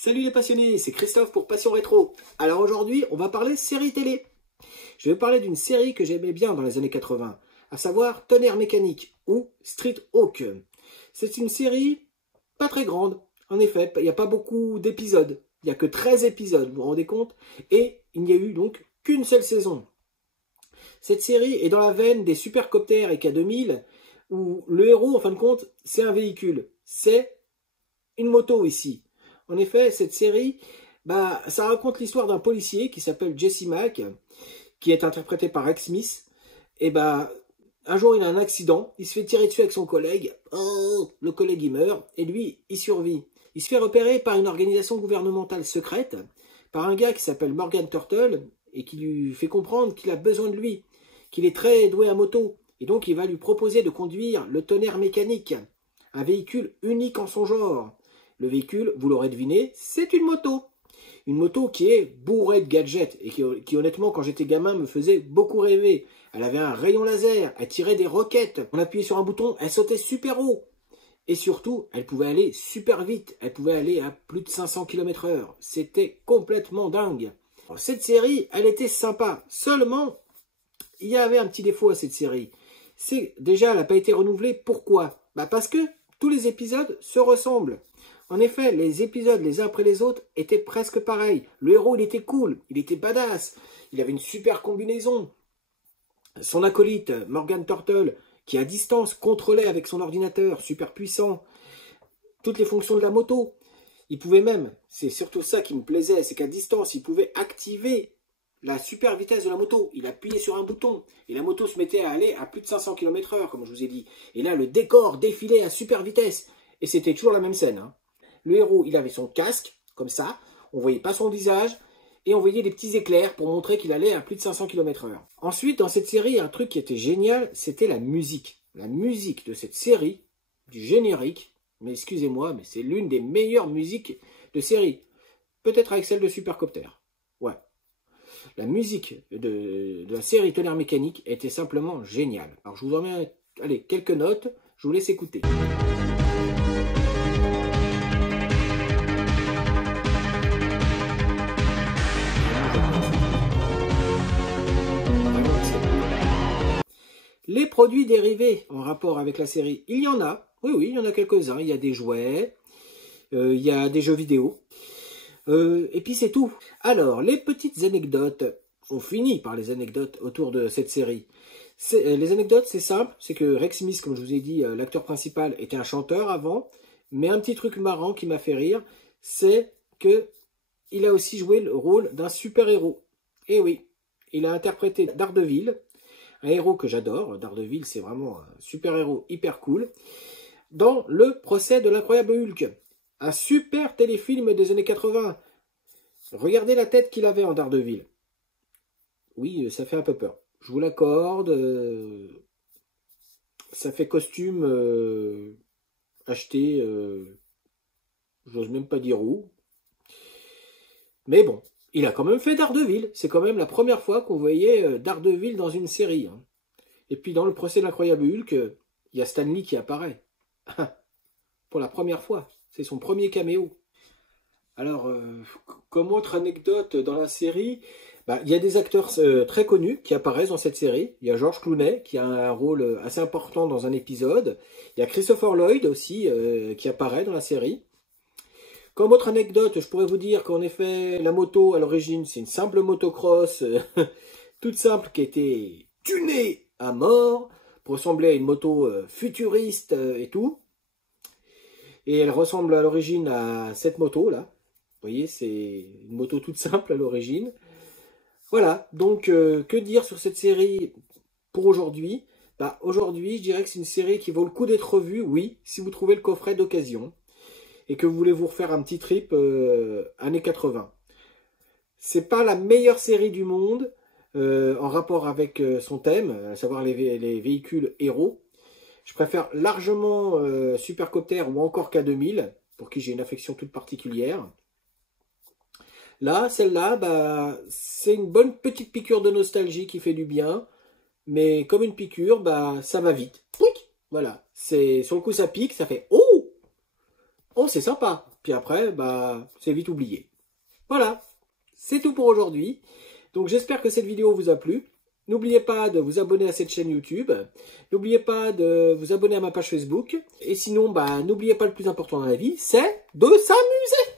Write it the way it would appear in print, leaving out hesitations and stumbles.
Salut les passionnés, c'est Christophe pour Passion Rétro. Alors aujourd'hui, on va parler série télé. Je vais vous parler d'une série que j'aimais bien dans les années 80, à savoir Tonnerre Mécanique ou Street Hawk. C'est une série pas très grande. En effet, il n'y a pas beaucoup d'épisodes. Il n'y a que 13 épisodes, vous vous rendez compte? Et il n'y a eu donc qu'une seule saison. Cette série est dans la veine des Supercopters et K2000, où le héros, en fin de compte, c'est un véhicule. C'est une moto ici. En effet, cette série, ça raconte l'histoire d'un policier qui s'appelle Jesse Mack, qui est interprété par Rex Smith. Et un jour, il a un accident, il se fait tirer dessus avec son collègue. Oh, le collègue, il meurt, et lui, il survit. Il se fait repérer par une organisation gouvernementale secrète, par un gars qui s'appelle Morgan Turtle, et qui lui fait comprendre qu'il a besoin de lui, qu'il est très doué à moto. Et donc, il va lui proposer de conduire le Tonnerre Mécanique, un véhicule unique en son genre. Le véhicule, vous l'aurez deviné, c'est une moto. Une moto qui est bourrée de gadgets et qui honnêtement, quand j'étais gamin, me faisait beaucoup rêver. Elle avait un rayon laser, elle tirait des roquettes. On appuyait sur un bouton, elle sautait super haut. Et surtout, elle pouvait aller super vite. Elle pouvait aller à plus de 500 km/h. C'était complètement dingue. Alors, cette série, elle était sympa. Seulement, il y avait un petit défaut à cette série. C'est déjà, elle n'a pas été renouvelée. Pourquoi? Parce que tous les épisodes se ressemblent. En effet, les épisodes les uns après les autres étaient presque pareils. Le héros, il était cool, il était badass, il avait une super combinaison. Son acolyte, Morgan Turtle, qui à distance contrôlait avec son ordinateur super puissant toutes les fonctions de la moto. Il pouvait même, c'est surtout ça qui me plaisait, c'est qu'à distance, il pouvait activer la super vitesse de la moto. Il appuyait sur un bouton et la moto se mettait à aller à plus de 500 km/h, comme je vous ai dit. Et là, le décor défilait à super vitesse. Et c'était toujours la même scène, hein. Le héros, il avait son casque, comme ça, on ne voyait pas son visage, et on voyait des petits éclairs pour montrer qu'il allait à plus de 500 km/h. Ensuite, dans cette série, un truc qui était génial, c'était la musique. La musique de cette série, du générique, mais excusez-moi, mais c'est l'une des meilleures musiques de série. Peut-être avec celle de Supercopter. Ouais. La musique de la série Tonnerre Mécanique était simplement géniale. Alors je vous en mets, allez, quelques notes, je vous laisse écouter. Les produits dérivés en rapport avec la série, il y en a. Oui, il y en a quelques-uns. Il y a des jouets, il y a des jeux vidéo. Et puis c'est tout. Alors, les petites anecdotes. On finit par les anecdotes autour de cette série. Les anecdotes, c'est simple. C'est que Rex Smith, comme je vous ai dit, l'acteur principal, était un chanteur avant. Mais un petit truc marrant qui m'a fait rire, c'est qu'il a aussi joué le rôle d'un super-héros. Et oui, il a interprété Daredevil, un héros que j'adore. Daredevil, c'est vraiment un super-héros hyper cool. Dans Le procès de l'incroyable Hulk, un super téléfilm des années 80. Regardez la tête qu'il avait en Daredevil. Oui, ça fait un peu peur. Je vous l'accorde. Ça fait costume acheté, j'ose même pas dire où. Mais bon, il a quand même fait Daredevil. C'est quand même la première fois qu'on voyait Daredevil dans une série, hein. Et puis dans Le procès de l'incroyable Hulk, il y a Stan Lee qui apparaît. Pour la première fois. C'est son premier caméo. Alors, comme autre anecdote dans la série, il y a des acteurs très connus qui apparaissent dans cette série. Il y a George Clooney qui a un rôle assez important dans un épisode. Il y a Christopher Lloyd aussi qui apparaît dans la série. Comme autre anecdote, je pourrais vous dire qu'en effet, la moto à l'origine, c'est une simple motocross toute simple qui a été tunée à mort pour ressembler à une moto futuriste et tout. Et elle ressemble à l'origine à cette moto-là. Vous voyez, c'est une moto toute simple à l'origine. Voilà, donc que dire sur cette série pour aujourd'hui? Aujourd'hui, je dirais que c'est une série qui vaut le coup d'être revue, oui, si vous trouvez le coffret d'occasion et que vous voulez vous refaire un petit trip années 80. C'est pas la meilleure série du monde en rapport avec son thème, à savoir les véhicules héros. Je préfère largement Supercopter ou encore K2000, pour qui j'ai une affection toute particulière. Là, celle-là, c'est une bonne petite piqûre de nostalgie qui fait du bien. Mais comme une piqûre, ça va vite. Voilà. Sur le coup, ça pique, ça fait « Oh !» oh c'est sympa. Puis après, bah c'est vite oublié. Voilà, c'est tout pour aujourd'hui. Donc j'espère que cette vidéo vous a plu. N'oubliez pas de vous abonner à cette chaîne YouTube. N'oubliez pas de vous abonner à ma page Facebook. Et sinon, bah n'oubliez pas le plus important dans la vie, c'est de s'amuser.